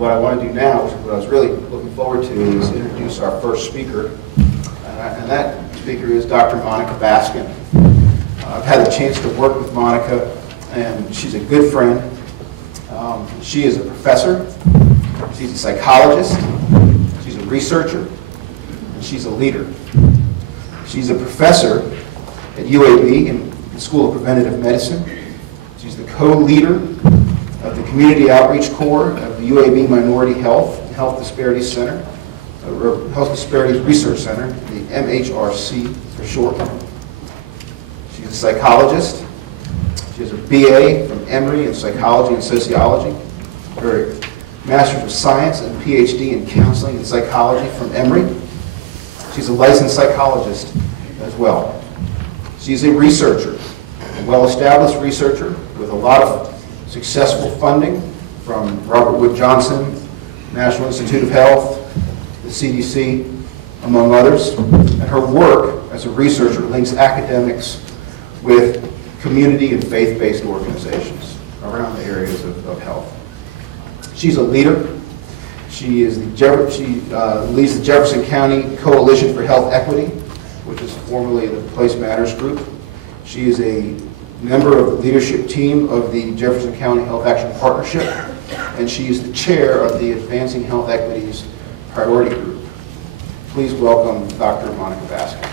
what I want to do now, which is what I was really looking forward to, is introduce our first speaker. And that speaker is Dr. Monica Baskin. I've had the chance to work with Monica, and she's a good friend. She is a professor, she's a psychologist, she's a researcher, and she's a leader. She's a professor at UAB in the School of Preventative Medicine. She's the co-leader of the Community Outreach Core of the UAB Minority Health and Health Disparities Center, Health Disparities Research Center, the MHRC for short. She's a psychologist. She has a BA from Emory in Psychology and Sociology, her Master's of Science and PhD in Counseling and Psychology from Emory. She's a licensed psychologist as well. She's a researcher, a well-established researcher with a lot of successful funding from Robert Wood Johnson, National Institute of Health, the CDC, among others. And her work as a researcher links academics with community and faith-based organizations around the areas of health. She's a leader. She leads the Jefferson County Coalition for Health Equity, which is formerly the Place Matters Group. She is a member of the leadership team of the Jefferson County Health Action Partnership, and she is the chair of the Advancing Health Equities Priority Group. Please welcome Dr. Monica Baskin.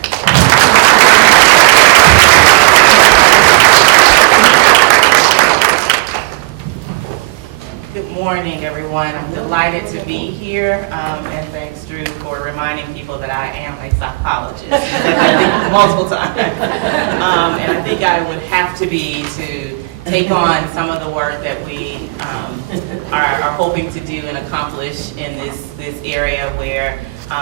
Good morning, everyone. I'm delighted to be here, and thanks, Drew, for reminding people that I am a psychologist. I think multiple times. And I think I would have to be to take on some of the work that we are hoping to do and accomplish in this area where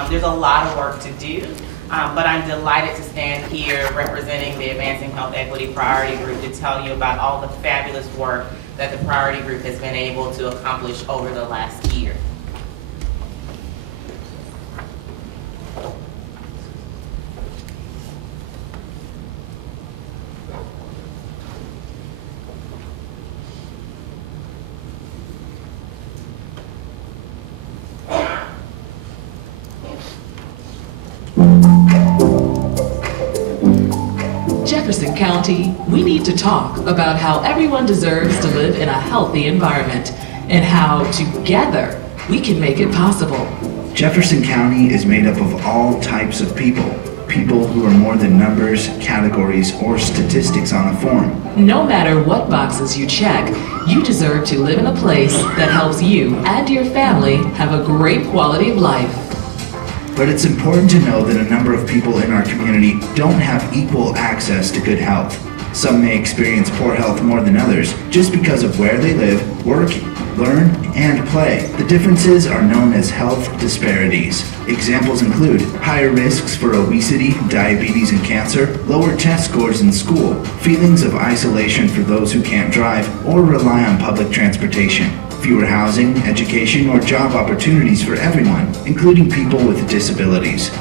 there's a lot of work to do. But I'm delighted to stand here representing the Advancing Health Equity Priority Group to tell you about all the fabulous work that the Priority Group has been able to accomplish over the last year. Jefferson County, we need to talk about how everyone deserves to live in a healthy environment and how together we can make it possible. Jefferson County is made up of all types of people who are more than numbers, categories, or statistics on a form. No matter what boxes you check, you deserve to live in a place that helps you and your family have a great quality of life. But it's important to know that a number of people in our community don't have equal access to good health. Some may experience poor health more than others just because of where they live, work, learn, and play. The differences are known as health disparities. Examples include higher risks for obesity, diabetes, and cancer, lower test scores in school, feelings of isolation for those who can't drive or rely on public transportation, fewer housing, education, or job opportunities for everyone, including people with disabilities.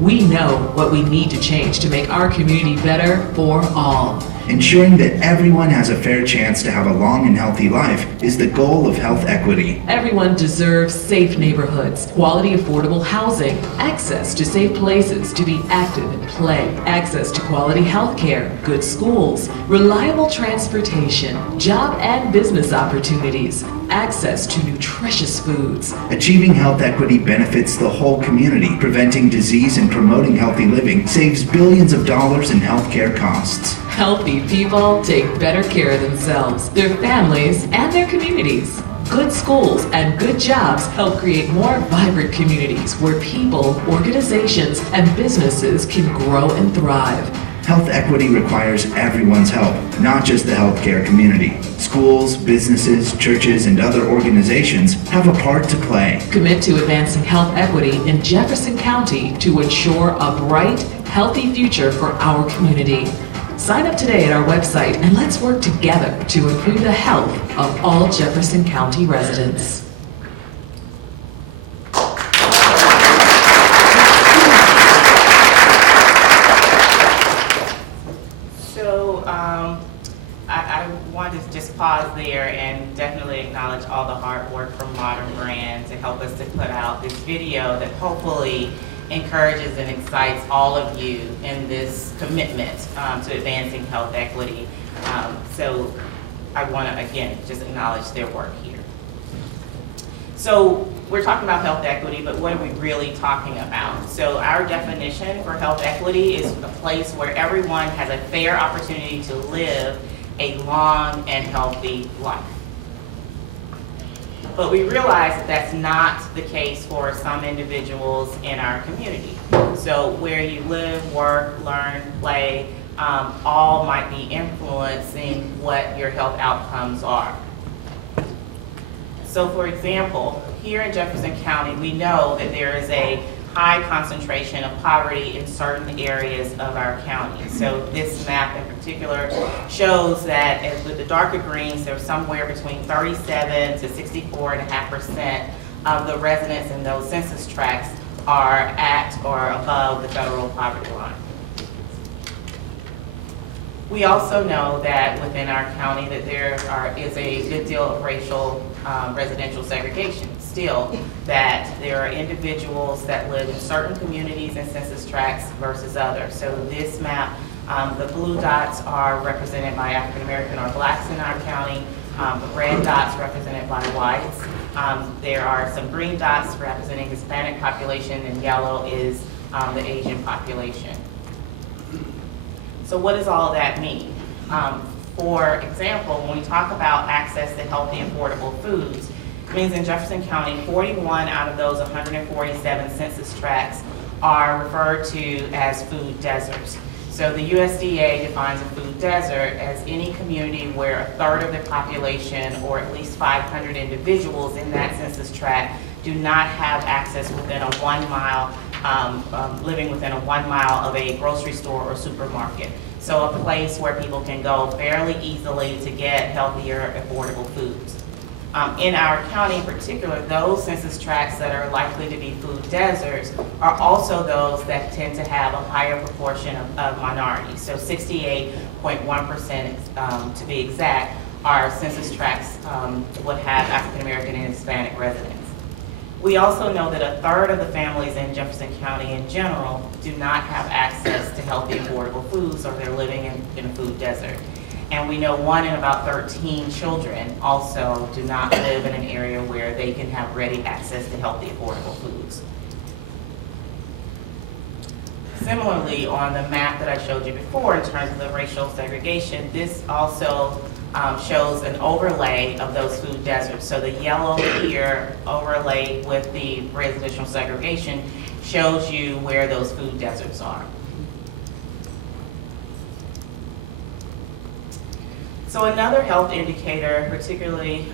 We know what we need to change to make our community better for all. Ensuring that everyone has a fair chance to have a long and healthy life is the goal of health equity. Everyone deserves safe neighborhoods, quality affordable housing, access to safe places to be active and play, access to quality health care, good schools, reliable transportation, job and business opportunities, access to nutritious foods. Achieving health equity benefits the whole community. Preventing disease and promoting healthy living saves billions of dollars in healthcare costs. Healthy people take better care of themselves, their families, and their communities. Good schools and good jobs help create more vibrant communities where people, organizations, and businesses can grow and thrive. Health equity requires everyone's help, not just the healthcare community. Schools, businesses, churches, and other organizations have a part to play. Commit to advancing health equity in Jefferson County to ensure a bright, healthy future for our community. Sign up today at our website and let's work together to improve the health of all Jefferson County residents. I want to just pause there and definitely acknowledge all the hard work from Modern brand to help us to put out this video that hopefully encourages and excites all of you in this commitment to advancing health equity. So I want to, again, just acknowledge their work here. So we're talking about health equity, but what are we really talking about? So our definition for health equity is a place where everyone has a fair opportunity to live a long and healthy life. But we realize that that's not the case for some individuals in our community. So where you live, work, learn, play, all might be influencing what your health outcomes are. So for example, here in Jefferson County, we know that there is a high concentration of poverty in certain areas of our county. So this map in particular shows that with the darker greens, there's somewhere between 37 to 64.5% of the residents in those census tracts are at or above the federal poverty line. We also know that within our county that there is a good deal of racial residential segregation still, that there are individuals that live in certain communities and census tracts versus others. So this map, the blue dots are represented by African American or blacks in our county, the red dots represented by whites. There are some green dots representing Hispanic population, and yellow is the Asian population. So what does all that mean? For example, when we talk about access to healthy, affordable foods, it means in Jefferson County, 41 out of those 147 census tracts are referred to as food deserts. So the USDA defines a food desert as any community where a third of the population, or at least 500 individuals in that census tract, do not have access within a 1 mile, living within a 1 mile of a grocery store or supermarket. So a place where people can go fairly easily to get healthier, affordable foods. In our county in particular, those census tracts that are likely to be food deserts are also those that tend to have a higher proportion of minorities. So 68.1% to be exact, our census tracts would have African American and Hispanic residents. We also know that a third of the families in Jefferson County in general do not have access to healthy, affordable foods, or they're living in a food desert. And we know 1 in about 13 children also do not live in an area where they can have ready access to healthy, affordable foods. Similarly, on the map that I showed you before in terms of the racial segregation, this also shows an overlay of those food deserts. So the yellow here overlaid with the residential segregation shows you where those food deserts are. So another health indicator, particularly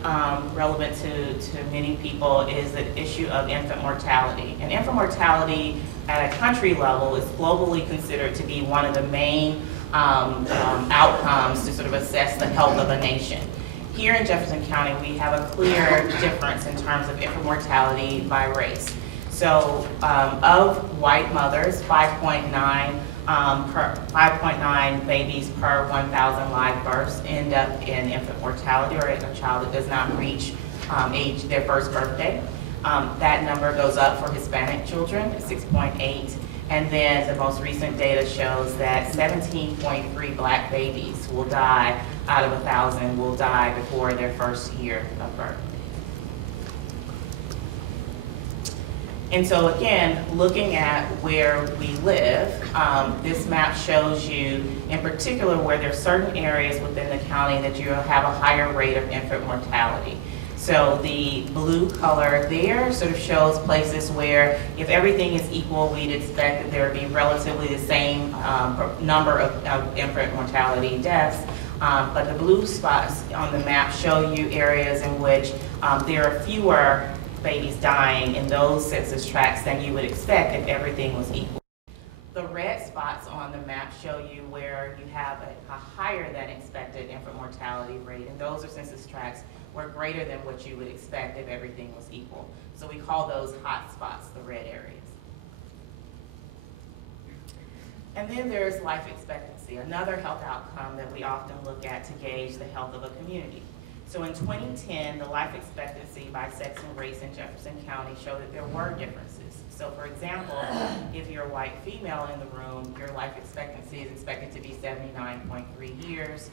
relevant to many people, is the issue of infant mortality. And infant mortality at a country level is globally considered to be one of the main outcomes to sort of assess the health of a nation. Here in Jefferson County, we have a clear difference in terms of infant mortality by race. So of white mothers, 5.9 babies per 1,000 live births end up in infant mortality, or a child that does not reach their first birthday. That number goes up for Hispanic children, 6.8. And then the most recent data shows that 17.3 black babies will die out of 1,000 will die before their first year of birth. And so again, looking at where we live, this map shows you in particular where there's certain areas within the county that you have a higher rate of infant mortality. So the blue color there sort of shows places where if everything is equal, we'd expect that there would be relatively the same number of infant mortality deaths. But the blue spots on the map show you areas in which there are fewer babies dying in those census tracts than you would expect if everything was equal. The red spots on the map show you where you have a higher than expected infant mortality rate, and those are census tracts were greater than what you would expect if everything was equal. So we call those hot spots, the red areas. And then there's life expectancy, another health outcome that we often look at to gauge the health of a community. So in 2010, the life expectancy by sex and race in Jefferson County showed that there were differences. So for example, if you're a white female in the room, your life expectancy is expected to be 79.3 years.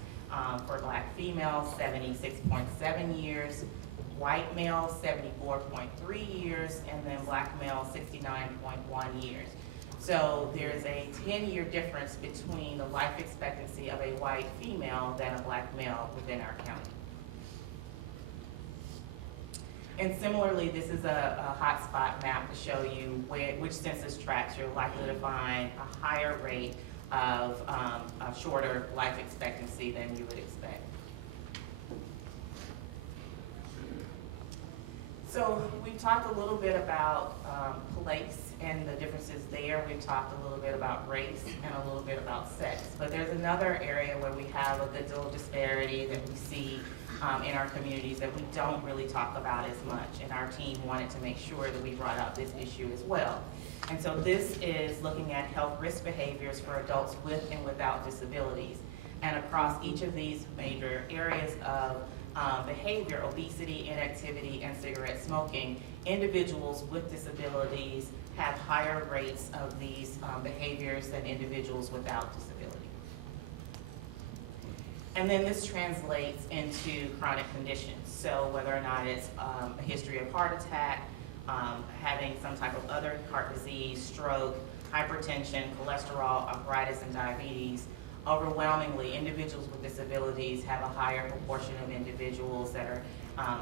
For black females, 76.7 years. White males, 74.3 years, and then black males, 69.1 years. So there's a 10-year difference between the life expectancy of a white female than a black male within our county. And similarly, this is a hotspot map to show you which census tracts you're likely to find a higher rate of a shorter life expectancy than you would expect. So we've talked a little bit about place and the differences there. We've talked a little bit about race and a little bit about sex. But there's another area where we have a good deal of disparity that we see in our communities that we don't really talk about as much. And our team wanted to make sure that we brought up this issue as well. And so this is looking at health risk behaviors for adults with and without disabilities. And across each of these major areas of behavior, obesity, inactivity, and cigarette smoking, individuals with disabilities have higher rates of these behaviors than individuals without disability. And then this translates into chronic conditions. So whether or not it's a history of heart attack, having some type of other heart disease, stroke, hypertension, cholesterol, arthritis, and diabetes, overwhelmingly, individuals with disabilities have a higher proportion of individuals that are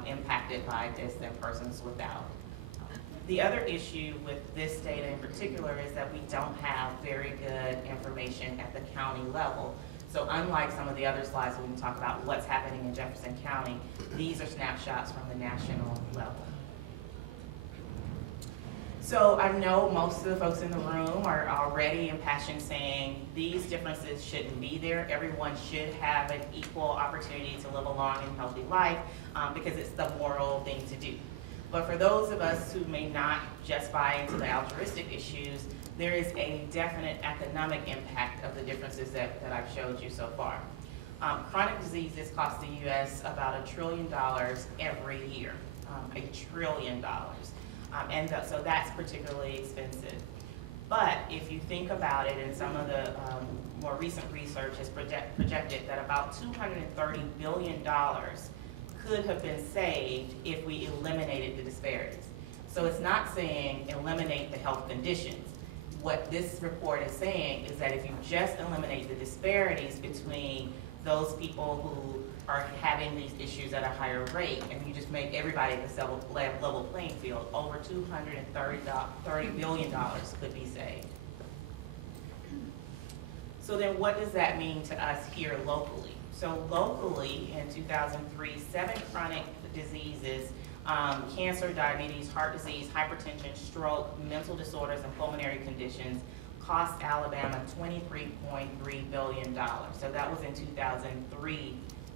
impacted by this than persons without. The other issue with this data in particular is that we don't have very good information at the county level. So unlike some of the other slides when we talk about what's happening in Jefferson County, these are snapshots from the national level. So I know most of the folks in the room are already impassioned saying these differences shouldn't be there. Everyone should have an equal opportunity to live a long and healthy life because it's the moral thing to do. But for those of us who may not just buy into the altruistic issues, there is a definite economic impact of the differences that I've showed you so far. Chronic diseases cost the U.S. about $1 trillion every year, $1 trillion. So that's particularly expensive. But if you think about it, and some of the more recent research has projected that about $230 billion could have been saved if we eliminated the disparities. So it's not saying eliminate the health conditions. What this report is saying is that if you just eliminate the disparities between those people who are having these issues at a higher rate, and you just make everybody at the level playing field, over $230 billion could be saved. So then what does that mean to us here locally? So locally, in 2003, 7 chronic diseases, cancer, diabetes, heart disease, hypertension, stroke, mental disorders, and pulmonary conditions cost Alabama $23.3 billion. So that was in 2003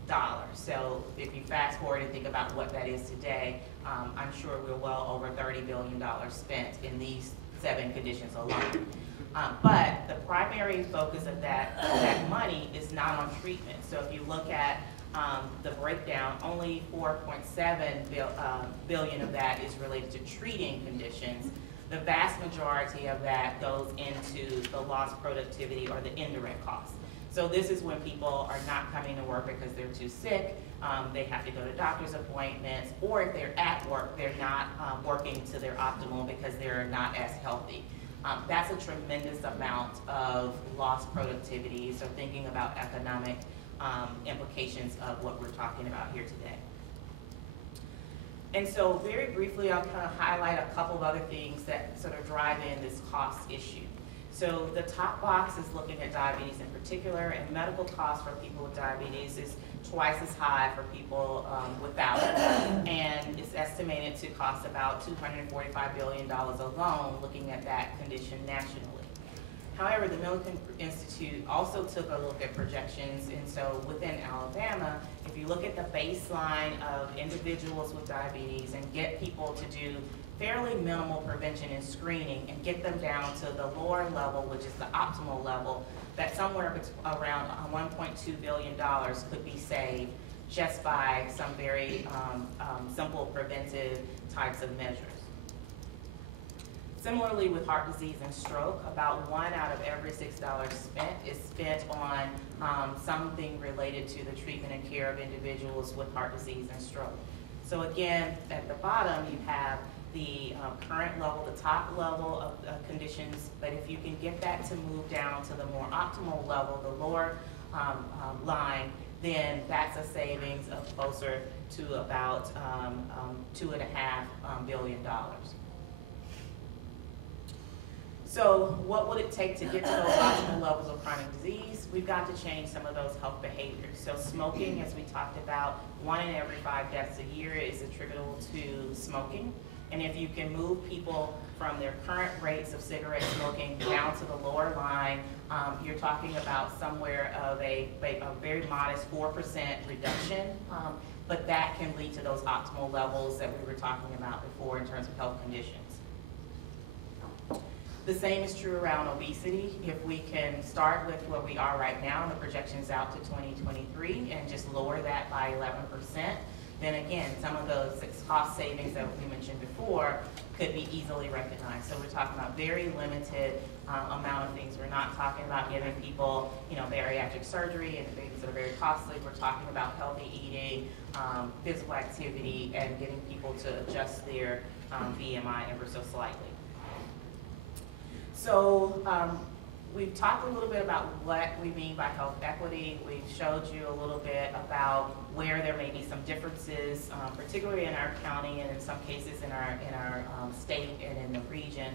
dollars. So if you fast forward and think about what that is today, I'm sure we're well over $30 billion spent in these 7 conditions alone. But the primary focus of that money is not on treatment. So if you look at the breakdown, only $4.7 billion of that is related to treating conditions. The vast majority of that goes into the lost productivity or the indirect costs. So this is when people are not coming to work because they're too sick, they have to go to doctor's appointments, or if they're at work, they're not working to their optimal because they're not as healthy. That's a tremendous amount of lost productivity, so thinking about economic implications of what we're talking about here today. And so very briefly, I'll kind of highlight a couple of other things that sort of drive in this cost issue. So the top box is looking at diabetes in particular, and medical costs for people with diabetes is twice as high for people without it. And it's estimated to cost about $245 billion alone looking at that condition nationally. However, the Millikan Institute also took a look at projections, and so within Alabama, if you look at the baseline of individuals with diabetes and get people to do fairly minimal prevention and screening and get them down to the lower level, which is the optimal level, that somewhere around $1.2 billion could be saved just by some very simple preventive types of measures. Similarly, with heart disease and stroke, about 1 out of every $6 spent is spent on something related to the treatment and care of individuals with heart disease and stroke. So again, at the bottom, you have the current level, the top level of conditions, but if you can get that to move down to the more optimal level, the lower line, then that's a savings of closer to about $2.5 billion. So what would it take to get to those optimal levels of chronic disease? We've got to change some of those health behaviors. So smoking, as we talked about, 1 in every 5 deaths a year is attributable to smoking. And if you can move people from their current rates of cigarette smoking down to the lower line, you're talking about somewhere of a very modest 4% reduction, but that can lead to those optimal levels that we were talking about before in terms of health conditions. The same is true around obesity. If we can start with where we are right now, the projections out to 2023, and just lower that by 11%, then again, some of those cost savings that we mentioned before could be easily recognized. So we're talking about very limited amount of things. We're not talking about giving people, bariatric surgery and things that are very costly. We're talking about healthy eating, physical activity, and getting people to adjust their BMI ever so slightly. So we've talked a little bit about what we mean by health equity. We've showed you a little bit about where there may be some differences, particularly in our county and in some cases in our state and in the region.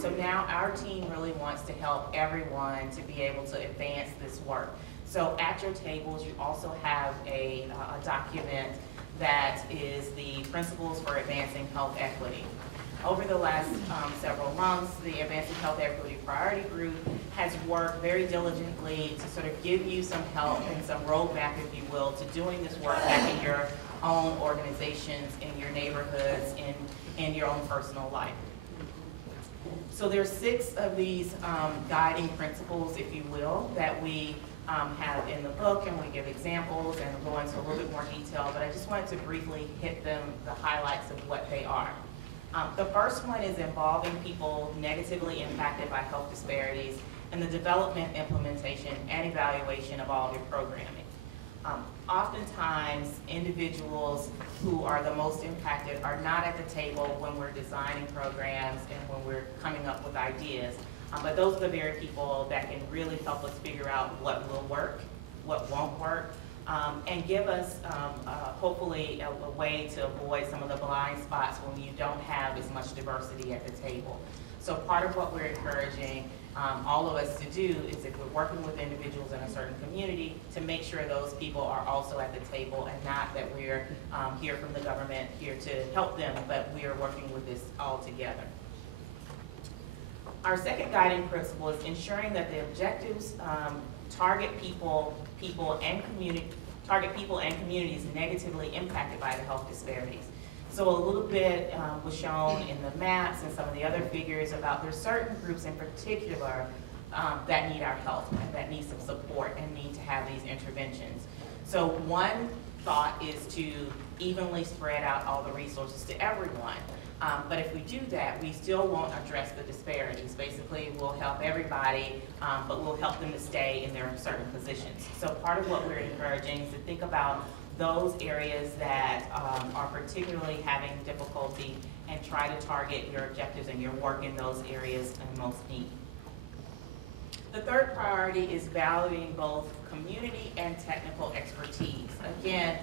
So now our team really wants to help everyone to be able to advance this work. So at your tables, you also have a document that is the Principles for Advancing Health Equity. Over the last several months, the Advancing Health Equity Priority Group has worked very diligently to sort of give you some help and some roadmap, if you will, to doing this work back in your own organizations, in your neighborhoods, in your own personal life. So there's 6 of these guiding principles, if you will, that we have in the book, and we give examples and go into a little bit more detail, but I just wanted to briefly hit them, the highlights of what they are. The first one is involving people negatively impacted by health disparities in the development, implementation, and evaluation of all of your programming. Oftentimes, individuals who are the most impacted are not at the table when we're designing programs and when we're coming up with ideas, but those are the very people that can really help us figure out what will work, what won't work, and give us hopefully a way to avoid some of the blind spots when you don't have as much diversity at the table. So part of what we're encouraging all of us to do is, if we're working with individuals in a certain community, to make sure those people are also at the table, and not that we're here from the government here to help them, but we are working with this all together. Our second guiding principle is ensuring that the objectives target people and communities negatively impacted by the health disparities. So a little bit was shown in the maps and some of the other figures about there's certain groups in particular that need our help and that need some support and need to have these interventions. So one thought is to evenly spread out all the resources to everyone. But if we do that, we still won't address the disparities. Basically, we'll help everybody, but we'll help them to stay in their certain positions. So part of what we're encouraging is to think about those areas that are particularly having difficulty and try to target your objectives and your work in those areas in most need. The third priority is valuing both community and technical expertise. Again,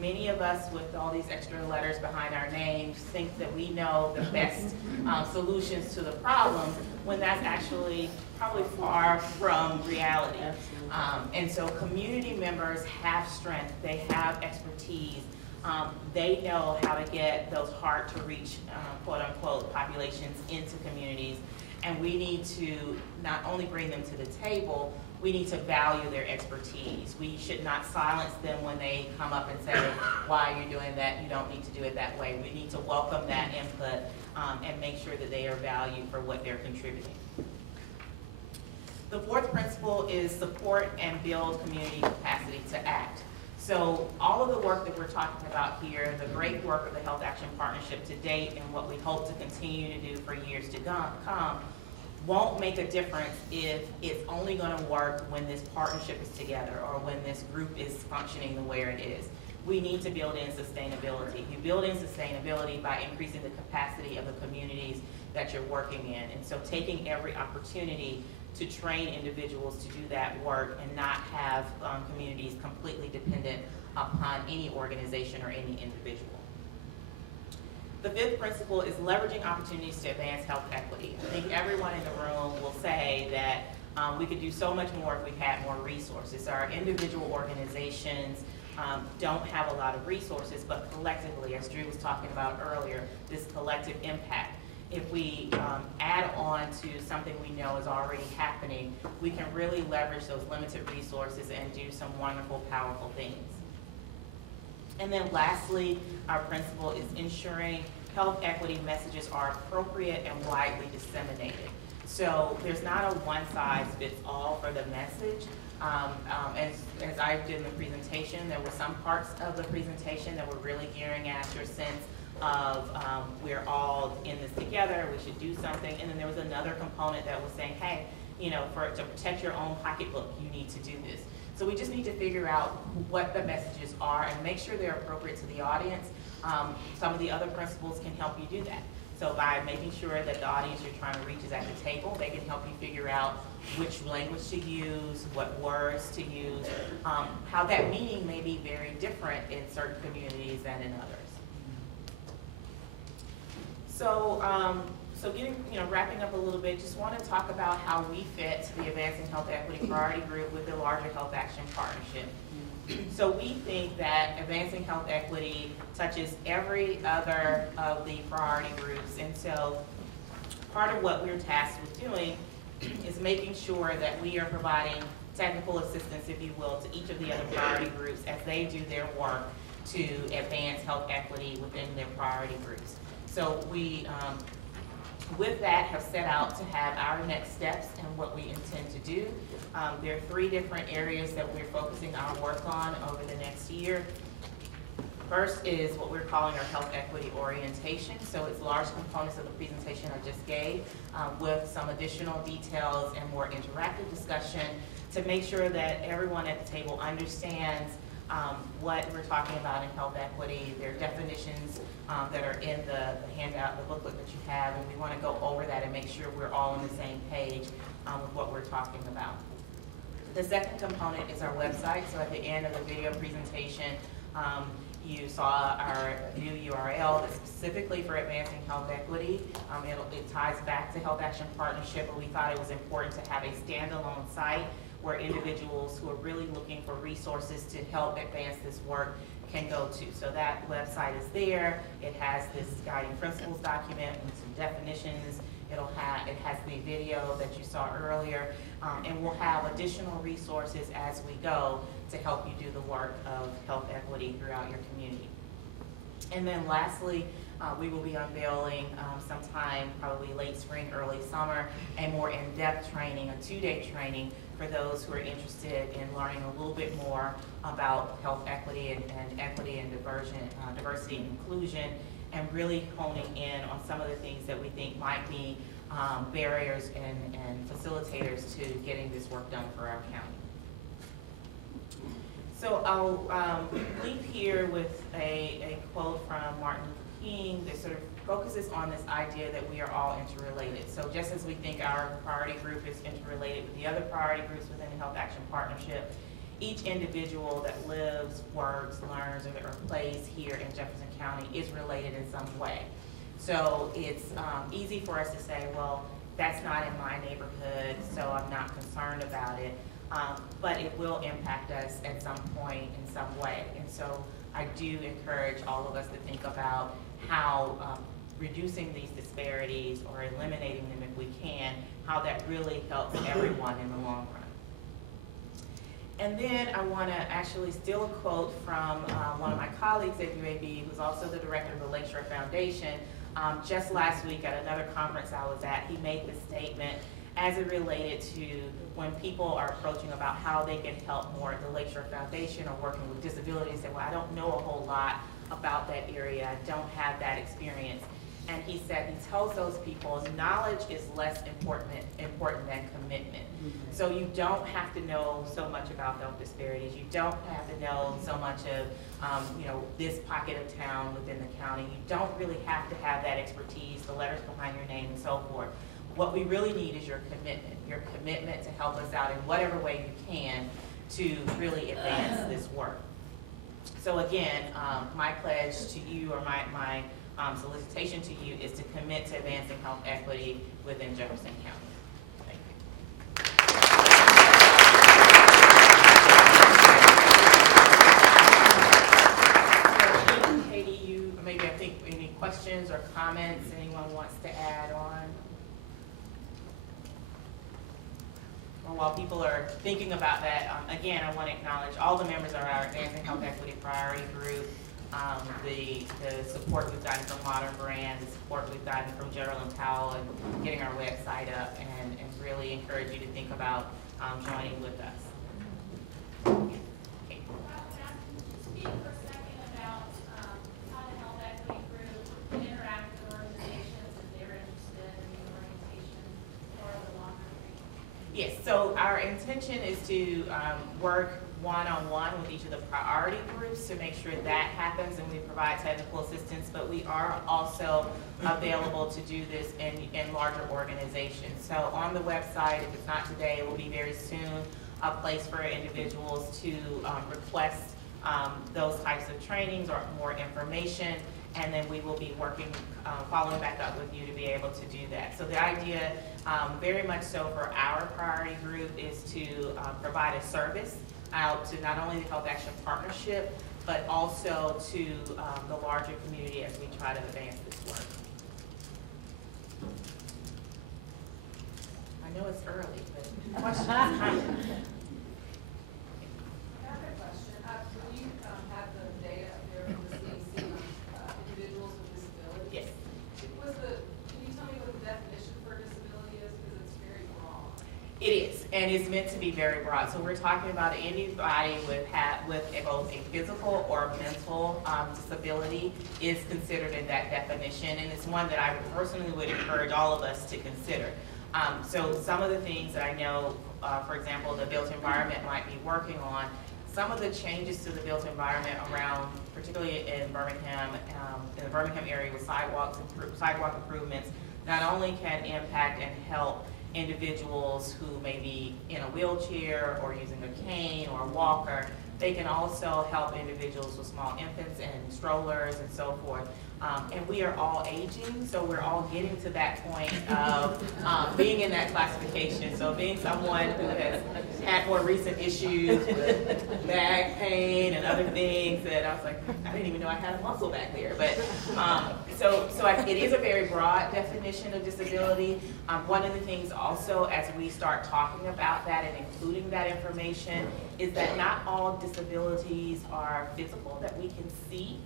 many of us with all these extra letters behind our names think that we know the best solutions to the problem, when that's actually probably far from reality. And so community members have strength, they have expertise, they know how to get those hard to reach, quote unquote, populations into communities. And we need to not only bring them to the table, we need to value their expertise. We should not silence them when they come up and say, why are you doing that? You don't need to do it that way. We need to welcome that input and make sure that they are valued for what they're contributing. The fourth principle is support and build community capacity to act. So all of the work that we're talking about here, the great work of the Health Action Partnership to date and what we hope to continue to do for years to come, won't make a difference if it's only going to work when this partnership is together or when this group is functioning the way it is. We need to build in sustainability. You build in sustainability by increasing the capacity of the communities that you're working in. And so taking every opportunity to train individuals to do that work and not have communities completely dependent upon any organization or any individual. The fifth principle is leveraging opportunities to advance health equity. I think everyone in the room will say that we could do so much more if we had more resources. Our individual organizations don't have a lot of resources, but collectively, as Drew was talking about earlier, this collective impact. If we add on to something we know is already happening, we can really leverage those limited resources and do some wonderful, powerful things. And then lastly, our principle is ensuring health equity messages are appropriate and widely disseminated. So there's not a one-size-fits-all for the message. As I did in the presentation, there were some parts of the presentation that were really gearing at your sense of we're all in this together, we should do something. And then there was another component that was saying, hey, you know, to protect your own pocketbook, you need to do this. So we just need to figure out what the messages are and make sure they're appropriate to the audience. Some of the other principles can help you do that. So by making sure that the audience you're trying to reach is at the table, they can help you figure out which language to use, what words to use, how that meaning may be very different in certain communities than in others. So, wrapping up a little bit, just want to talk about how we fit the Advancing Health Equity Priority Group with the larger Health Action Partnership. So we think that Advancing Health Equity touches every other of the priority groups. And so part of what we're tasked with doing is making sure that we are providing technical assistance, if you will, to each of the other priority groups as they do their work to advance health equity within their priority groups. So we, with that, have set out to have our next steps and what we intend to do. There are 3 different areas that we're focusing our work on over the next year. First is what we're calling our health equity orientation. So it's large components of the presentation I just gave with some additional details and more interactive discussion to make sure that everyone at the table understands what we're talking about in health equity. There are definitions that are in the handout, the booklet that you have, and we want to go over that and make sure we're all on the same page with what we're talking about. The second component is our website. So at the end of the video presentation, you saw our new URL that's specifically for advancing health equity. It ties back to Health Action Partnership, but we thought it was important to have a standalone site where individuals who are really looking for resources to help advance this work can go to. So that website is there. It has this guiding principles document with some definitions. It has the video that you saw earlier, and we'll have additional resources as we go to help you do the work of health equity throughout your community. And then lastly, we will be unveiling sometime, probably late spring, early summer, a more in-depth training, a 2-day training for those who are interested in learning a little bit more about health equity and equity and diversity and inclusion, and really honing in on some of the things that we think might be barriers and facilitators to getting this work done for our county. So I'll leave here with a quote from Martin Luther King that sort of focuses on this idea that we are all interrelated. So just as we think our priority group is interrelated with the other priority groups within the Health Action Partnership, each individual that lives, works, learns, or plays here in Jefferson County is related in some way. So it's easy for us to say, well, that's not in my neighborhood, so I'm not concerned about it. But it will impact us at some point in some way. And so I do encourage all of us to think about how reducing these disparities or eliminating them if we can, how that really helps everyone in the long run. And then I want to actually steal a quote from one of my colleagues at UAB, who's also the director of the Lakeshore Foundation. Just last week at another conference I was at, he made this statement, as it related to when people are approaching about how they can help more at the Lakeshore Foundation or working with disabilities, say, well, I don't know a whole lot about that area, I don't have that experience. And he said, he tells those people, knowledge is less important than commitment. So you don't have to know so much about health disparities. You don't have to know so much of, this pocket of town within the county. You don't really have to have that expertise, the letters behind your name and so forth. What we really need is your commitment to help us out in whatever way you can to really advance this work. So again, my pledge to you, or my solicitation to you, is to commit to advancing health equity within Jefferson County. Thank you. So, Katie, you maybe I think any questions or comments anyone wants to add on? Or while people are thinking about that, again, I want to acknowledge all the members of our Advancing Health Equity Priority Group. The support we've gotten from Modern Brand, the support we've gotten from Gerald and Powell, and getting our website up, and really encourage you to think about joining with us. Okay. Speak for a second about how the Health Equity Group interact with organizations if they're interested in the orientation or the longer range. Yes, so our intention is to work one-on-one with each of the priority groups to make sure that happens, and we provide technical assistance, but we are also available to do this in larger organizations. So on the website, if it's not today, it will be very soon, a place for individuals to request those types of trainings or more information, and then we will be working, following back up with you to be able to do that. So the idea, very much so for our priority group, is to provide a service out to not only the Health Action Partnership, but also to the larger community as we try to advance this work. I know it's early, but questions? I have a question. Will you have the data up there from the CDC on individuals with disabilities? Yes. Can you tell me what the definition for disability is? Because it's very broad. It is, and it's meant to be very broad. So we're talking about anybody with both a physical or mental disability is considered in that definition, and it's one that I personally would encourage all of us to consider. So some of the things that I know, for example, the built environment might be working on, some of the changes to the built environment around, particularly in Birmingham, in the Birmingham area with sidewalk improvements, not only can impact and help individuals who may be in a wheelchair or using a cane or a walker, they can also help individuals with small infants and strollers and so forth. And we are all aging, so we're all getting to that point of being in that classification. So being someone who has had more recent issues with back pain and other things that I was like, I didn't even know I had a muscle back there. But it is a very broad definition of disability. One of the things also, as we start talking about that and including that information, is that not all disabilities are physical that we can see.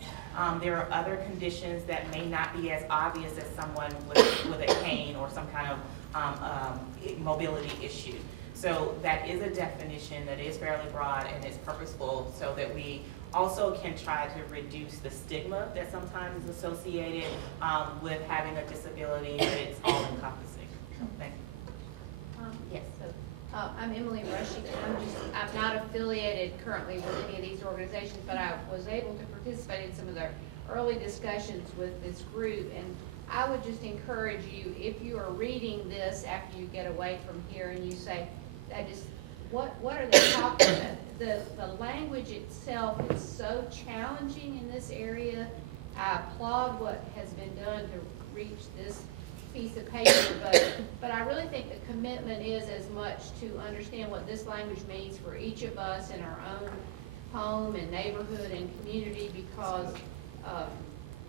There are other conditions that may not be as obvious as someone with a cane or some kind of mobility issue. So that is a definition that is fairly broad and is purposeful so that we also can try to reduce the stigma that sometimes is associated with having a disability, that it's all encompassing. So, thank you. Yes. I'm Emily Rushing. I'm not affiliated currently with any of these organizations, but I was able to participate in some of the early discussions with this group. And I would just encourage you, if you are reading this after you get away from here and you say, what are they talking about? The language itself is so challenging in this area. I applaud what has been done to reach this piece of paper, but I really think the commitment is as much to understand what this language means for each of us in our own home and neighborhood and community, because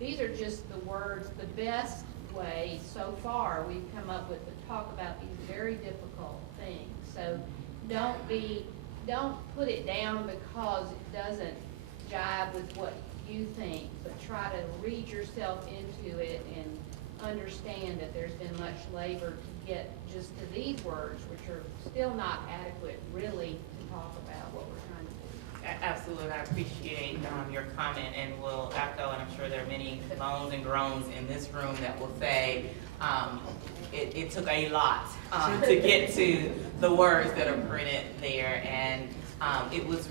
these are just the words, the best way so far we've come up with to talk about these very difficult things. So don't put it down because it doesn't jive with what you think, but try to read yourself into it and understand that there's been much labor to get just to these words, which are still not adequate really to talk about what we're trying to do. Absolutely, I appreciate your comment, and will echo, and I'm sure there are many moans and groans in this room that will say, it took a lot to get to the words that are printed there, and it was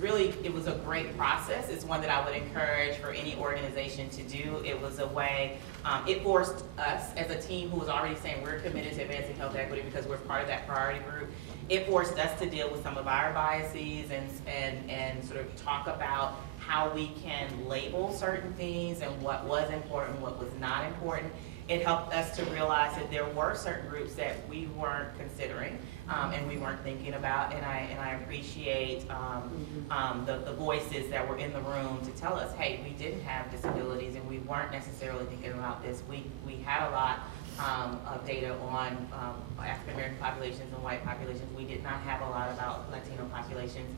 a great process. It's one that I would encourage for any organization to do. It was a way, it forced us as a team who was already saying we're committed to advancing health equity because we're part of that priority group. It forced us to deal with some of our biases and sort of talk about how we can label certain things and what was important, what was not important. It helped us to realize that there were certain groups that we weren't considering and we weren't thinking about, and I appreciate the voices that were in the room to tell us, hey, we didn't have disabilities and we weren't necessarily thinking about this. We had a lot of data on African American populations and white populations. We did not have a lot about Latino populations.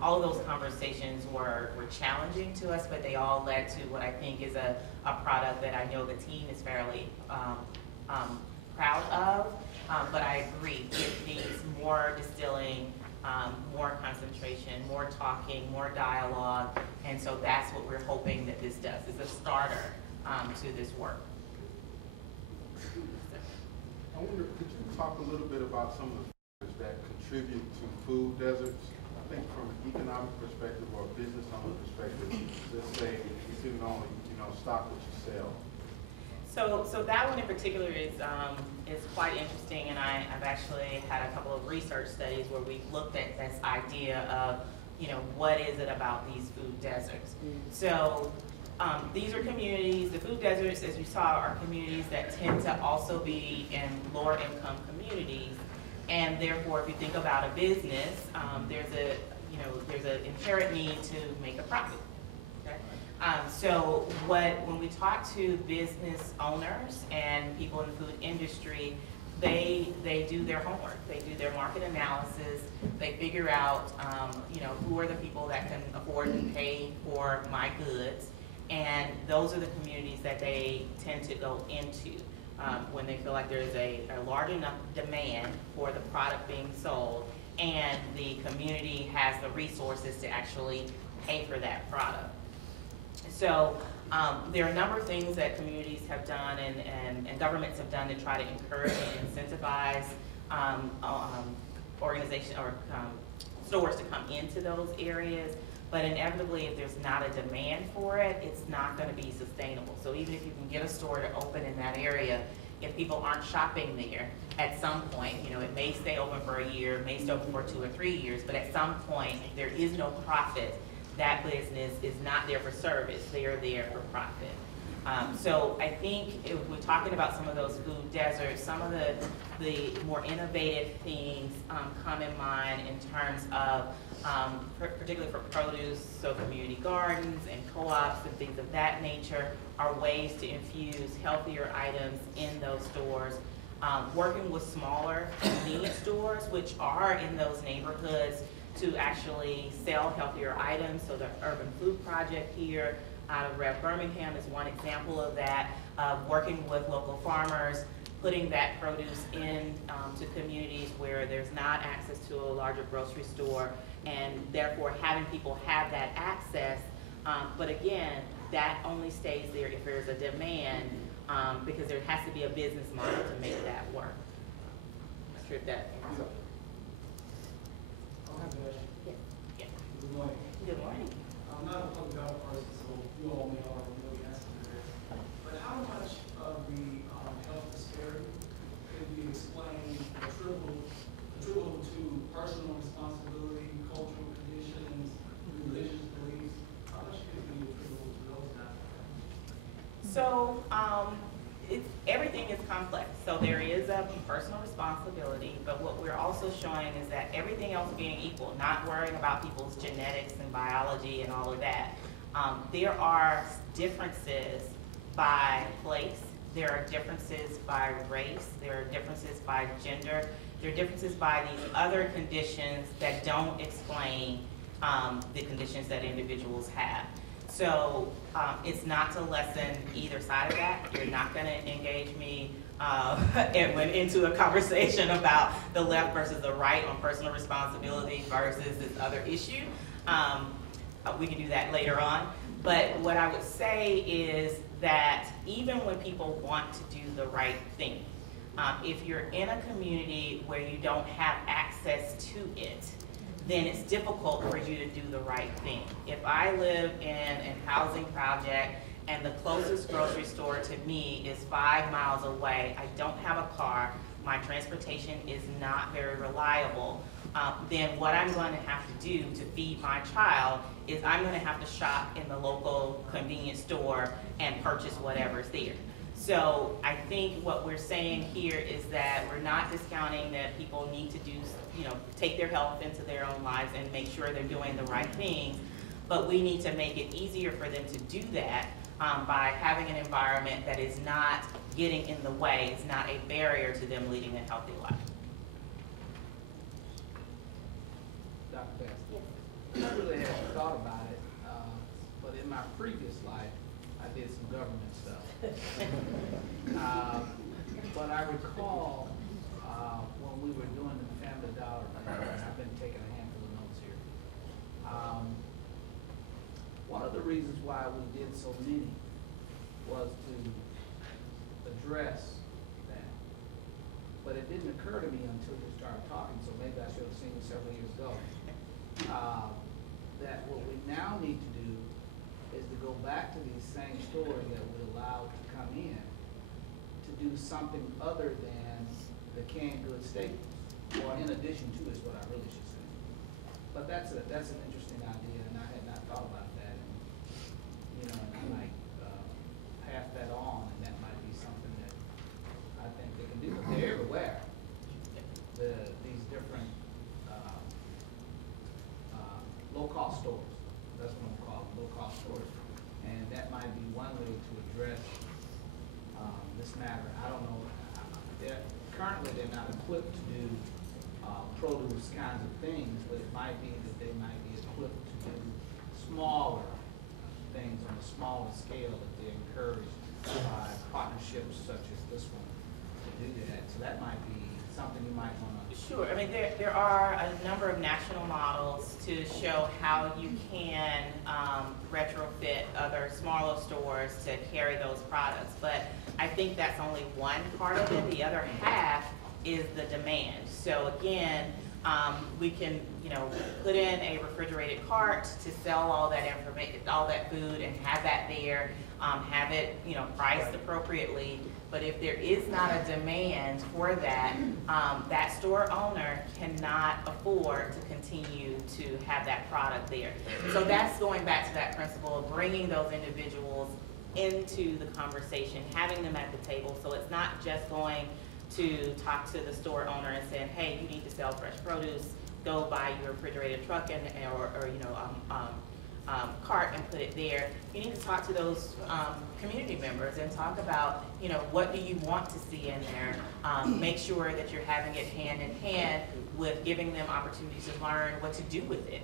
All of those conversations were challenging to us, but they all led to what I think is a product that I know the team is fairly proud of. But I agree, it needs more distilling, more concentration, more talking, more dialogue, and so that's what we're hoping that this does. It's a starter to this work. I wonder, could you talk a little bit about some of the factors that contribute to food deserts? I think from an economic perspective or a business owner perspective, let's say you can only, stock what you sell. So that one in particular is quite interesting, and I've actually had a couple of research studies where we've looked at this idea of, what is it about these food deserts? So these are communities, the food deserts, as you saw, are communities that tend to also be in lower income communities, and therefore, if you think about a business, there's an inherent need to make a profit. So when we talk to business owners and people in the food industry, they do their homework. They do their market analysis. They figure out, who are the people that can afford to pay for my goods, and those are the communities that they tend to go into when they feel like there's a large enough demand for the product being sold, and the community has the resources to actually pay for that product. So there are a number of things that communities have done and governments have done to try to encourage and incentivize organizations or stores to come into those areas. But inevitably, if there's not a demand for it, it's not going to be sustainable. So even if you can get a store to open in that area, if people aren't shopping there, at some point, it may stay open for a year, it may stay open for 2 or 3 years, but at some point, if there is no profit, that business is not there for service, they are there for profit. So I think if we're talking about some of those food deserts, some of the more innovative things come in mind in terms of, particularly for produce, so community gardens and co-ops and things of that nature are ways to infuse healthier items in those stores. Working with smaller convenience stores, which are in those neighborhoods, to actually sell healthier items. So the Urban Food Project here out of Rev Birmingham is one example of that, working with local farmers, putting that produce in to communities where there's not access to a larger grocery store, and therefore having people have that access. But again, that only stays there if there's a demand, because there has to be a business model to make that work. I'm not sure if that answers. Yeah. Good morning. Good morning. I'm not a public health person, so you all may already know the answer to this. But how much of the health disparity can be explained attributable to personal responsibility, cultural conditions, religious beliefs? How much can be attributable to those aspects? So everything is complex. So there is a personal responsibility, but what we're also showing is that everything else being equal, not worrying about people's genetics and biology and all of that, there are differences by place, there are differences by race, there are differences by gender, there are differences by these other conditions that don't explain the conditions that individuals have. So it's not to lessen either side of that. You're not going to engage me and went into a conversation about the left versus the right on personal responsibility versus this other issue. We can do that later on. But what I would say is that even when people want to do the right thing, if you're in a community where you don't have access to it, then it's difficult for you to do the right thing. If I live in a housing project and the closest grocery store to me is 5 miles away, I don't have a car, my transportation is not very reliable, then what I'm going to have to do to feed my child is I'm going to have to shop in the local convenience store and purchase whatever's there. So I think what we're saying here is that we're not discounting that people need to do, take their health into their own lives and make sure they're doing the right things, but we need to make it easier for them to do that by having an environment that is not getting in the way, is not a barrier to them leading a healthy life. Dr. Baskin? I really hadn't thought about it, but in my previous life, I did some government stuff. But I recall when we were doing the Family Dollar, and I've been taking a handful of notes here. One of the reasons why we did so many was to address that. But it didn't occur to me until you started talking, so maybe I should have seen it several years ago. That what we now need to do is to go back to these same stores that we allowed to come in to do something other than the canned goods staples, or in addition to is what I really should say. But that's an interesting idea, and I had not thought about that. And, and I might pass that on, and that might be something that I think they can do. But they're everywhere. These different low-cost stores. That's what I'm calling low-cost stores. And that might be one way to address this matter. I don't know. Currently, they're not equipped to do produce kinds of things, but it might be that they might be equipped to do smaller things on a smaller scale if they're encouraged by partnerships such as this one to do that. So that might be something you might want to. Sure. I mean, there are a number of national models to show how you can retrofit other smaller stores to carry those products. But I think that's only one part of it. The other half is the demand. So again, we can, put in a refrigerated cart to sell all that information, all that food, and have that there, have it, priced appropriately. But if there is not a demand for that, that store owner cannot afford to continue to have that product there. So that's going back to that principle of bringing those individuals into the conversation, having them at the table. So it's not just going to talk to the store owner and saying, hey, you need to sell fresh produce, go buy your refrigerated truck or cart and put it there. You need to talk to those community members and talk about, what do you want to see in there? Make sure that you're having it hand in hand with giving them opportunities to learn what to do with it.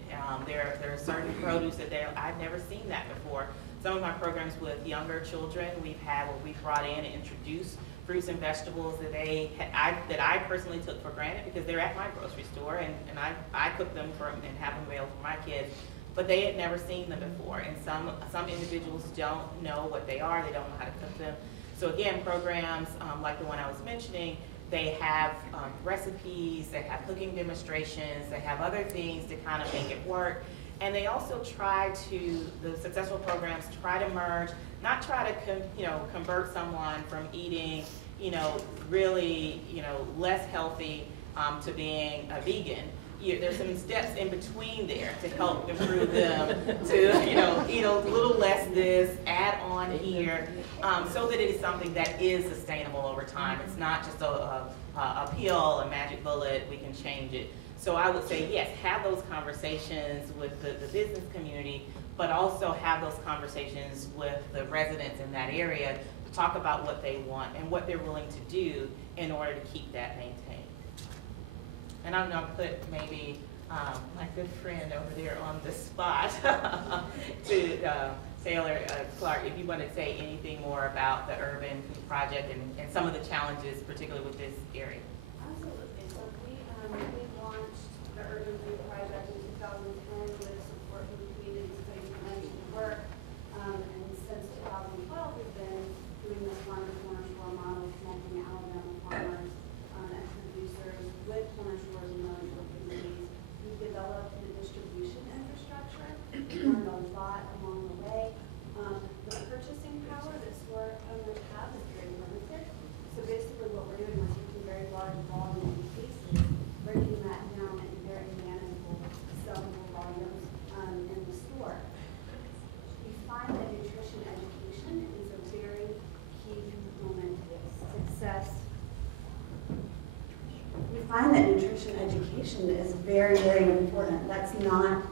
There are certain produce that I've never seen that before. Some of my programs with younger children, we've brought in and introduced fruits and vegetables that I personally took for granted because they're at my grocery store and I cook them and have them available for my kids. But they had never seen them before, and some individuals don't know what they are, they don't know how to cook them. So again, programs like the one I was mentioning, they have recipes, they have cooking demonstrations, they have other things to kind of make it work. And they also the successful programs try to merge, not try to convert someone from eating, really, less healthy to being a vegan. There's some steps in between there to help improve them to, eat a little less this, add on here, so that it is something that is sustainable over time. It's not just a pill, a magic bullet, we can change it. So I would say, yes, have those conversations with the business community, but also have those conversations with the residents in that area to talk about what they want and what they're willing to do in order to keep that maintained. And I'm going to put maybe my good friend over there on the spot to Taylor, Clark, if you want to say anything more about the urban food project and some of the challenges, particularly with this area. Absolutely. So we launched the Urban Food Project in 2010 with support from the community putting money to work. And since 2012, we've been doing this farmer corner store model, connecting Alabama farmers and producers with corner stores in local communities. We've developed a distribution infrastructure. We learned a lot along the way. The purchasing power that store owners have is very limited. So basically what we're doing is taking very large volume cases, breaking that down in very manageable, sellable volumes in the store. We find that nutrition education is a very key component of success. We find that nutrition education is very, very important. That's not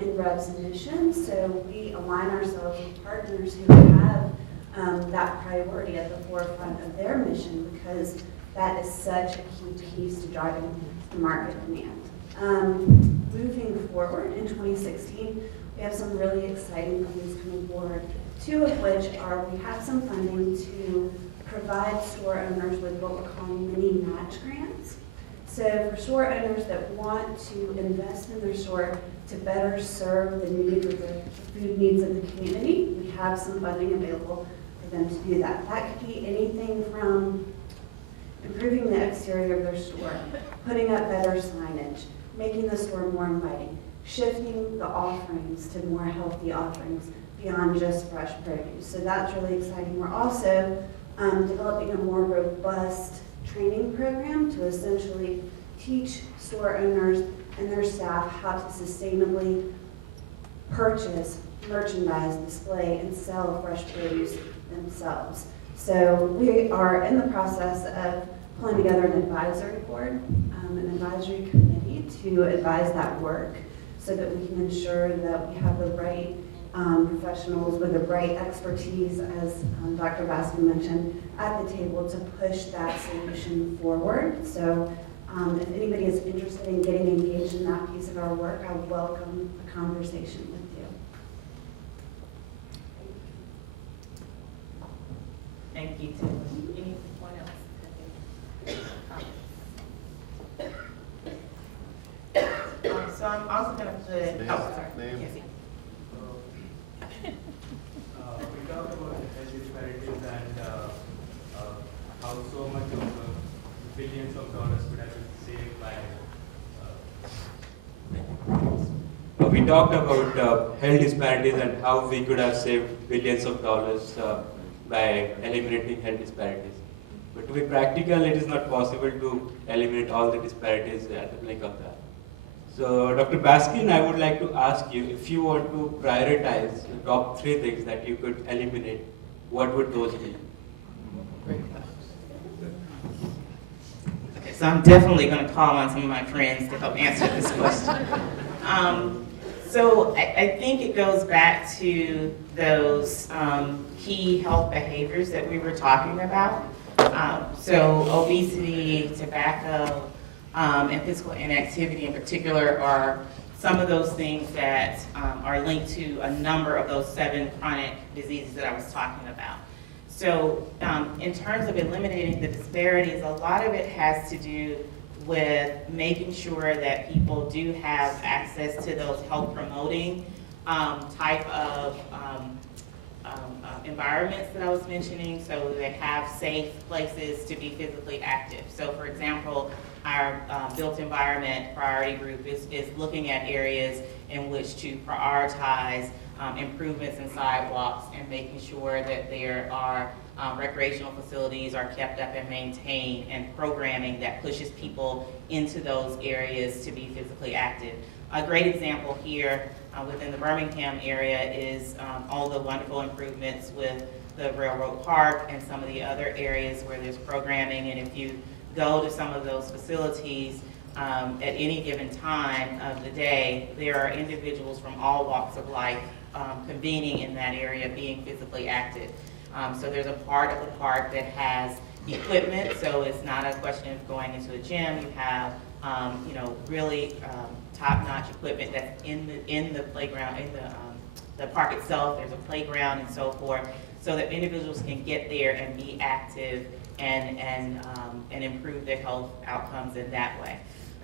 in Rev's mission, so we align ourselves with partners who have that priority at the forefront of their mission, because that is such a key piece to driving the market demand. Moving forward in 2016, we have some really exciting things coming forward, two of which are we have some funding to provide store owners with what we're calling mini match grants. So for store owners that want to invest in their store to better serve the needs of the food needs of the community, we have some funding available for them to do that. That could be anything from improving the exterior of their store, putting up better signage, making the store more inviting, shifting the offerings to more healthy offerings beyond just fresh produce. So that's really exciting. We're also developing a more robust training program to essentially teach store owners and their staff how to sustainably purchase, merchandise, display, and sell fresh produce themselves. So we are in the process of pulling together an advisory board, an advisory committee to advise that work so that we can ensure that we have the right professionals with the right expertise, as Dr. Baskin mentioned, at the table to push that solution forward. So if anybody is interested in getting engaged in that piece of our work, I would welcome a conversation with you. Thank you, Tim. Anyone else? So I'm also going to put, sorry. Yes, yes. We talked about health disparities and how so much of billions of dollars could have been saved by. We talked about health disparities and how we could have saved billions of dollars by eliminating health disparities. But to be practical, it is not possible to eliminate all the disparities at the blink of that. So, Dr. Baskin, I would like to ask you, if you want to prioritize the top 3 things that you could eliminate, what would those be? Okay, so I'm definitely going to call on some of my friends to help answer this question. So I think it goes back to those key health behaviors that we were talking about. So obesity, tobacco, and physical inactivity in particular are some of those things that are linked to a number of those 7 chronic diseases that I was talking about. So in terms of eliminating the disparities, a lot of it has to do with making sure that people do have access to those health promoting type of environments that I was mentioning, so they have safe places to be physically active. So for example, our built environment priority group is looking at areas in which to prioritize improvements in sidewalks and making sure that there are recreational facilities are kept up and maintained, and programming that pushes people into those areas to be physically active. A great example here within the Birmingham area is all the wonderful improvements with the Railroad Park and some of the other areas where there's programming. And if you go to some of those facilities at any given time of the day, there are individuals from all walks of life convening in that area, being physically active. So there's a part of the park that has equipment, so it's not a question of going into a gym. You have really top-notch equipment that's in the playground, in the the park itself, there's a playground and so forth, so that individuals can get there and be active and improve their health outcomes in that way.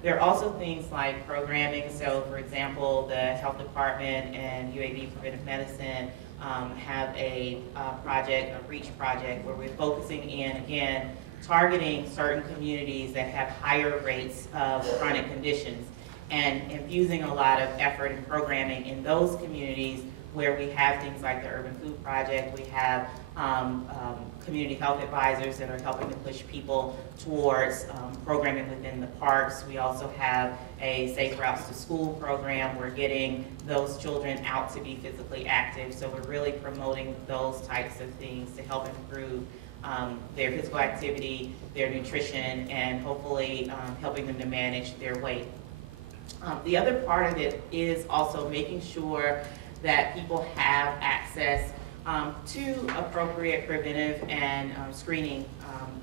There are also things like programming. So for example, the health department and UAB Preventive Medicine have a project, a REACH project, where we're focusing in, again, targeting certain communities that have higher rates of chronic conditions and infusing a lot of effort and programming in those communities where we have things like the Urban Food Project. We have community health advisors that are helping to push people towards programming within the parks. We also have a Safe Routes to School program. We're getting those children out to be physically active. So we're really promoting those types of things to help improve their physical activity, their nutrition, and hopefully helping them to manage their weight. The other part of it is also making sure that people have access to appropriate preventive and screening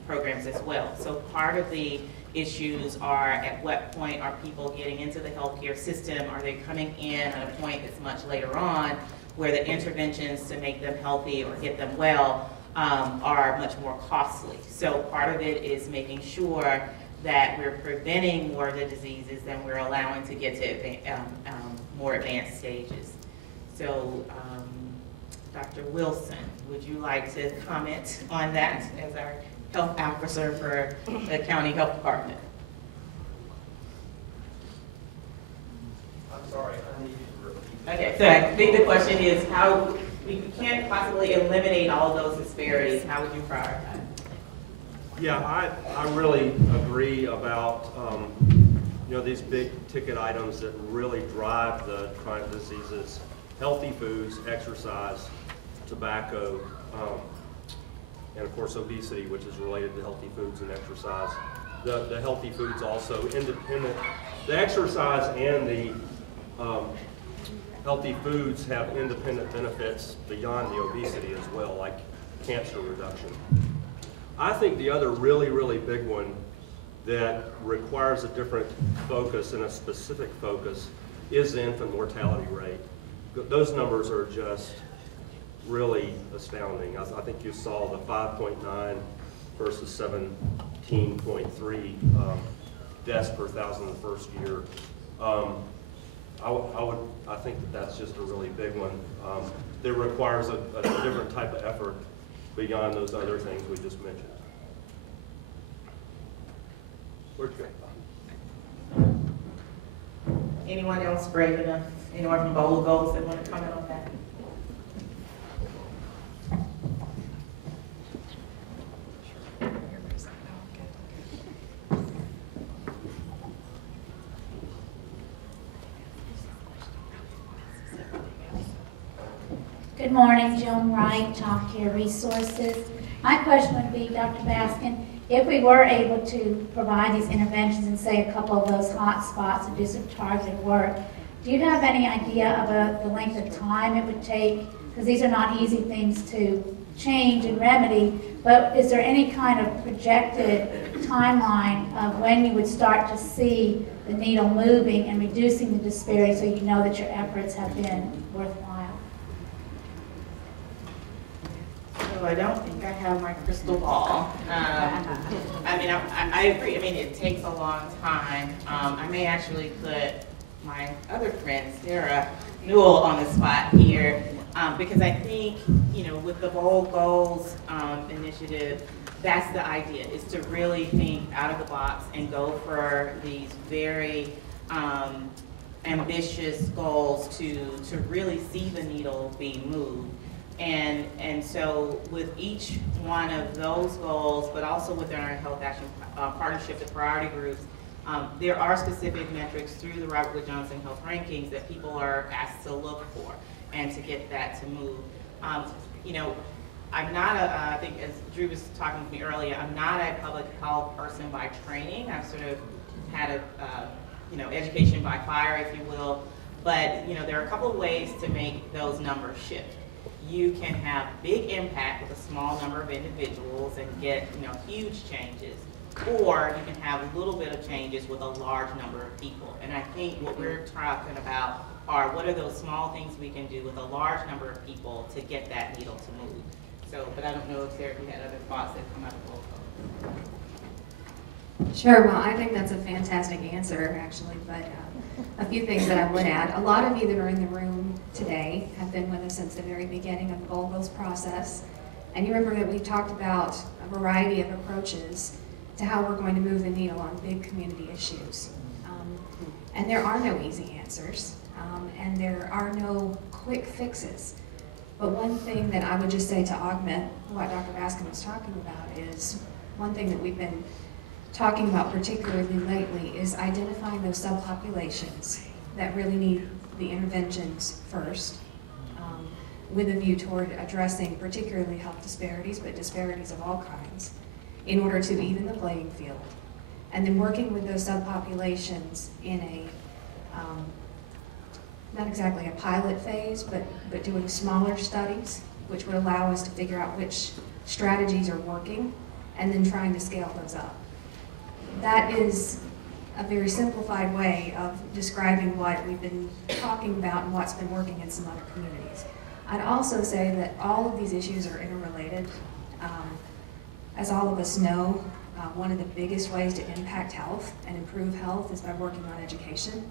programs as well. So part of the issues are, at what point are people getting into the healthcare system? Are they coming in at a point that's much later on where the interventions to make them healthy or get them well are much more costly? So part of it is making sure that we're preventing more of the diseases than we're allowing to get to more advanced stages. So, Dr. Wilson, would you like to comment on that as our health officer for the county health department? I'm sorry, I need you to repeat. Okay, so I think the question is how we can't possibly eliminate all those disparities. How would you prioritize? Yeah, I really agree about these big ticket items that really drive the chronic diseases: healthy foods, exercise, tobacco, and of course obesity, which is related to healthy foods and exercise. The healthy foods also independent. The exercise and the healthy foods have independent benefits beyond the obesity as well, like cancer reduction. I think the other really, really big one that requires a different focus and a specific focus is the infant mortality rate. Those numbers are just really astounding. I think you saw the 5.9 versus 17.3 deaths per thousand in the first year. I think that's just a really big one. That requires a different type of effort beyond those other things we just mentioned. Where'd you go? Anyone else brave enough? Anyone from Bold Goals that want to comment on that? Good morning, Joan Wright, Child Care Resources. My question would be, Dr. Baskin, if we were able to provide these interventions in, say, a couple of those hot spots and do some targeted work, do you have any idea about the length of time it would take? Because these are not easy things to change and remedy, but is there any kind of projected timeline of when you would start to see the needle moving and reducing the disparity so you know that your efforts have been worthwhile? So I don't think I have my crystal ball. I mean, I agree. I mean, it takes a long time. I may actually put my other friend, Sarah Newell, on the spot here, because I think, with the Bold Goals initiative, that's the idea, is to really think out of the box and go for these very ambitious goals to really see the needle being moved. And so with each one of those goals, but also within our Health Action Partnership, the priority groups, there are specific metrics through the Robert Wood Johnson Health Rankings that people are asked to look for and to get that to move. I'm not I think as Drew was talking to me earlier, I'm not a public health person by training. I've sort of had a, education by fire, if you will. But, there are a couple of ways to make those numbers shift. You can have big impact with a small number of individuals and get, huge changes. or you can have a little bit of changes with a large number of people. And I think what we're talking about are what are those small things we can do with a large number of people to get that needle to move. So, but I don't know if Sarah, if you had other thoughts that come out of both. Sure, well, I think that's a fantastic answer, actually, but a few things that I would add. A lot of you that are in the room today have been with us since the very beginning of the Goal Goals process, and you remember that we talked about a variety of approaches to how we're going to move the needle on big community issues. And there are no easy answers, and there are no quick fixes. But one thing that I would just say to augment what Dr. Baskin was talking about is one thing that we've been talking about particularly lately is identifying those subpopulations that really need the interventions first, with a view toward addressing particularly health disparities, but disparities of all kinds, in order to even the playing field. And then working with those subpopulations in a, not exactly a pilot phase, but doing smaller studies, which would allow us to figure out which strategies are working, and then trying to scale those up. That is a very simplified way of describing what we've been talking about and what's been working in some other communities. I'd also say that all of these issues are interrelated. As all of us know, one of the biggest ways to impact health and improve health is by working on education.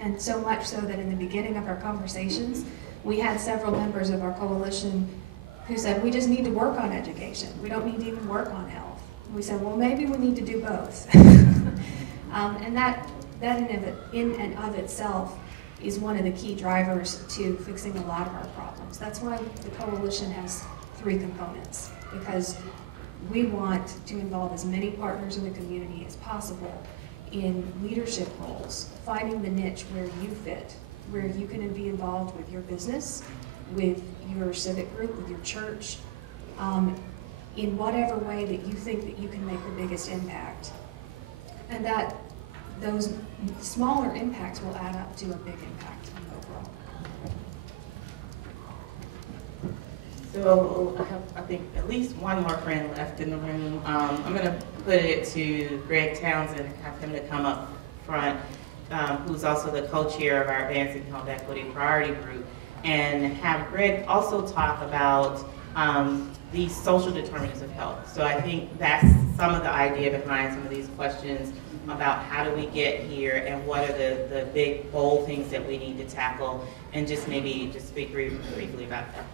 And so much so that in the beginning of our conversations, we had several members of our coalition who said, we just need to work on education. We don't need to even work on health. We said, well, maybe we need to do both. And that in and of itself is one of the key drivers to fixing a lot of our problems. That's why the coalition has 3 components, because we want to involve as many partners in the community as possible in leadership roles, finding the niche where you fit, where you can be involved with your business, with your civic group, with your church, in whatever way that you think that you can make the biggest impact. And that those smaller impacts will add up to a big impact overall. So I have, I think, at least one more friend left in the room. I'm going to put it to Greg Townsend and have him to come up front, who's also the co-chair of our Advancing Health Equity Priority Group, and have Greg also talk about these social determinants of health. So I think that's some of the idea behind some of these questions about how do we get here and what are the big, bold things that we need to tackle, and just maybe just speak briefly about that.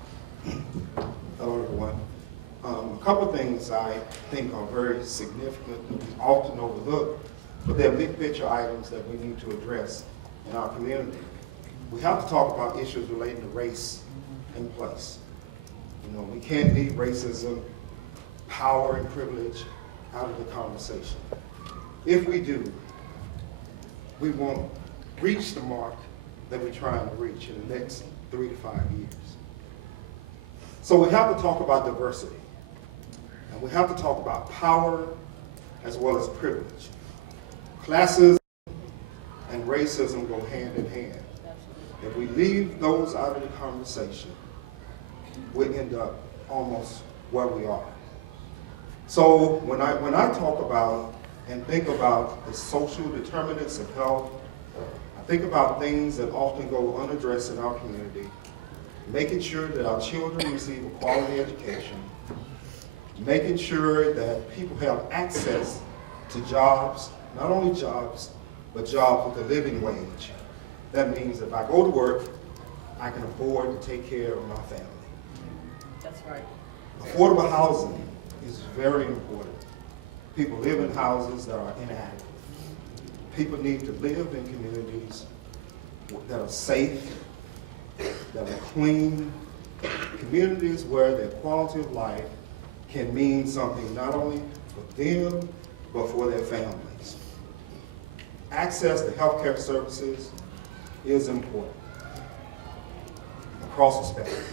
Hello, everyone. A couple of things I think are very significant and often overlooked, but they're big picture items that we need to address in our community. We have to talk about issues relating to race and place. You know, we can't leave racism, power, and privilege out of the conversation. If we do, we won't reach the mark that we're trying to reach in the next 3 to 5 years. So we have to talk about diversity, and we have to talk about power as well as privilege. Classism and racism go hand in hand. If we leave those out of the conversation, we end up almost where we are. So when I talk about and think about the social determinants of health, I think about things that often go unaddressed in our community, making sure that our children receive a quality education, making sure that people have access to jobs, not only jobs, but jobs with a living wage. That means if I go to work, I can afford to take care of my family. That's right. Affordable housing is very important. People live in houses that are inadequate. People need to live in communities that are safe, that are clean, communities where their quality of life can mean something not only for them, but for their families. Access to healthcare services is important across the spectrum.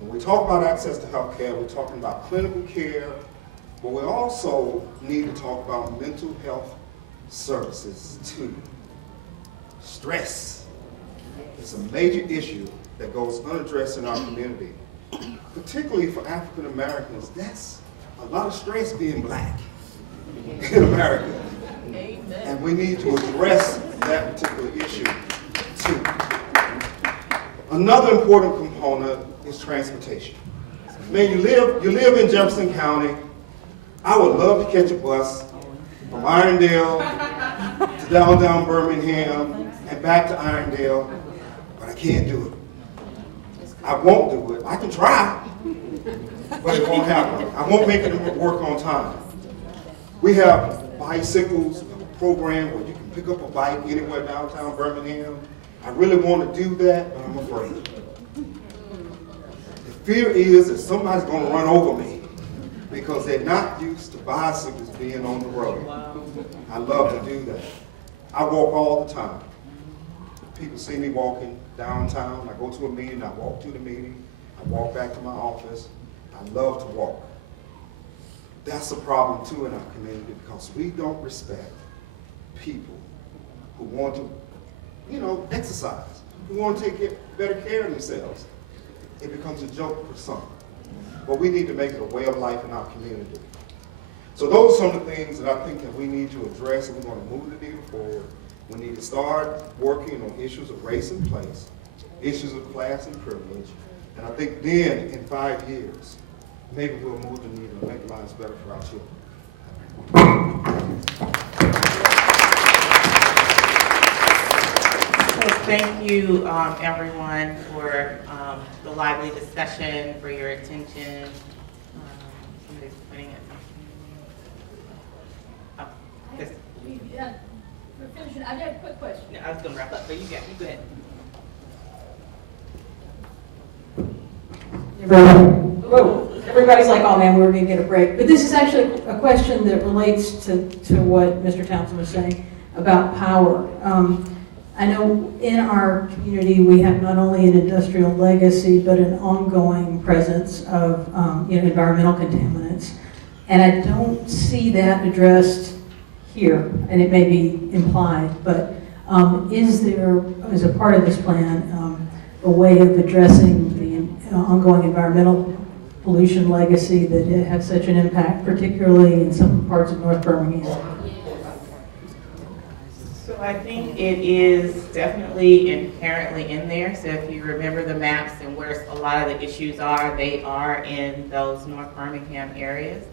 When we talk about access to healthcare, we're talking about clinical care, but we also need to talk about mental health services too. Stress is a major issue that goes unaddressed in our community, particularly for African Americans. That's a lot of stress being black. in America. And we need to address that particular issue too. Another important component is transportation. Man, you live in Jefferson County. I would love to catch a bus from Irondale to downtown Birmingham and back to Irondale, but I can't do it. I won't do it. I can try, but it won't happen. I won't make it work on time. We have bicycles, a program where you can pick up a bike anywhere downtown Birmingham. I really want to do that, but I'm afraid. The fear is that somebody's going to run over me because they're not used to bicycles being on the road. I love to do that. I walk all the time. People see me walking downtown. I go to a meeting, I walk to the meeting, I walk back to my office. I love to walk. That's a problem too in our community because we don't respect people who want to, exercise, who want to take better care of themselves. It becomes a joke for some. But we need to make it a way of life in our community. So those are some of the things that I think that we need to address if we want to move the needle forward. We need to start working on issues of race and place, issues of class and privilege. And I think then, in 5 years, maybe we'll move the needle and make lives better for our children. So thank you, everyone, for the lively discussion, for your attention. Somebody's pointing at something. Oh, this. We're finishing. I got a quick question. No, I was going to wrap up, but you go ahead. Everybody's like, oh man, we're going to get a break. But this is actually a question that relates to what Mr. Townsend was saying about power. I know in our community we have not only an industrial legacy, but an ongoing presence of environmental contaminants. And I don't see that addressed here, and it may be implied, but is there, as a part of this plan, a way of addressing the ongoing environmental pollution legacy that has such an impact, particularly in some parts of North Birmingham? So I think it is definitely inherently in there. So if you remember the maps and where a lot of the issues are, they are in those North Birmingham areas.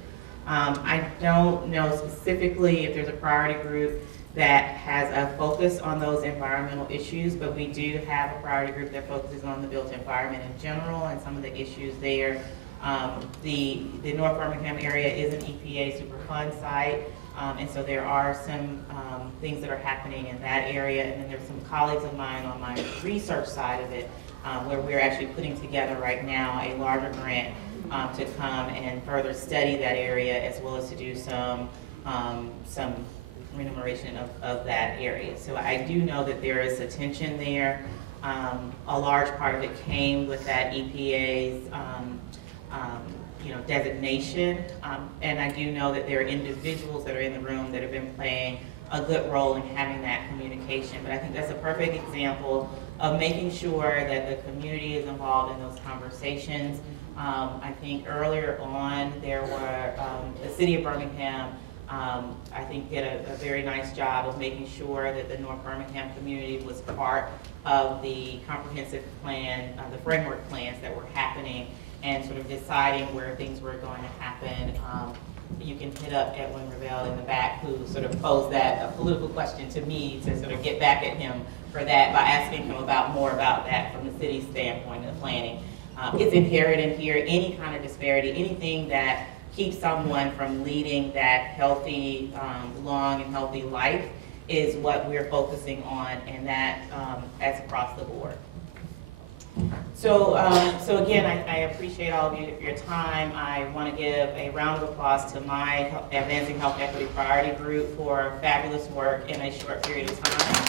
I don't know specifically if there's a priority group that has a focus on those environmental issues, but we do have a priority group that focuses on the built environment in general and some of the issues there. The North Birmingham area is an EPA Superfund site, and so there are some things that are happening in that area, and then there's some colleagues of mine on my research side of it, where we're actually putting together right now a larger grant to come and further study that area, as well as to do some remuneration of that area. So I do know that there is attention there. A large part of it came with that EPA's designation, and I do know that there are individuals that are in the room that have been playing a good role in having that communication. But I think that's a perfect example of making sure that the community is involved in those conversations. I think earlier on there were, the city of Birmingham, I think did a very nice job of making sure that the North Birmingham community was part of the comprehensive plan, the framework plans that were happening, and sort of deciding where things were going to happen. You can hit up Edwin Ravel in the back, who sort of posed that political question to me to sort of get back at him for that by asking him more about that from the city's standpoint of the planning. It's inherent in here, any kind of disparity, anything that keeps someone from leading that healthy, long and healthy life is what we're focusing on, and that as across the board. So again, I appreciate all of your time. I want to give a round of applause to my Advancing Health Equity Priority Group for fabulous work in a short period of time.